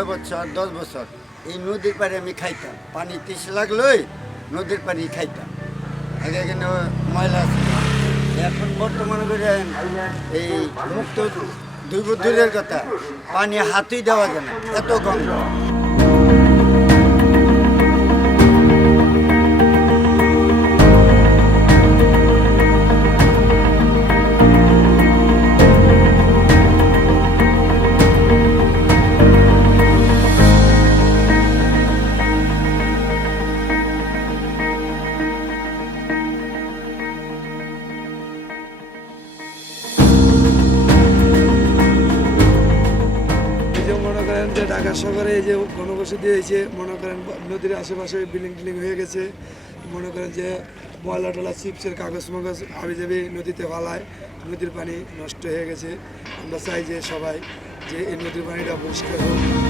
9 বছর 10 বছর এই নদীর পানি আমি খাইতাম, পানি তৃষ্ণা লাগলোই নদীর পানি খাইতাম। আগে এখানে ময়লা ছিল, এখন বর্তমানে করেন এই মুক্ত দূরের কথা, পানি হাতেই দেওয়া যায় না, এত গন্ধ। মনে করেন যে ঢাকা শহরে এই যে ঘনবসতি হয়েছে, মনে করেন নদীর আশেপাশে বিল্ডিং টিল্ডিং হয়ে গেছে, মনে করেন যে ময়লা টলা চিপসের কাগজ মগজ আবি যাবি নদীতে ফালায়, নদীর পানি নষ্ট হয়ে গেছে। আমরা চাই যে সবাই যে এই নদীর পানিটা পরিষ্কার হোক।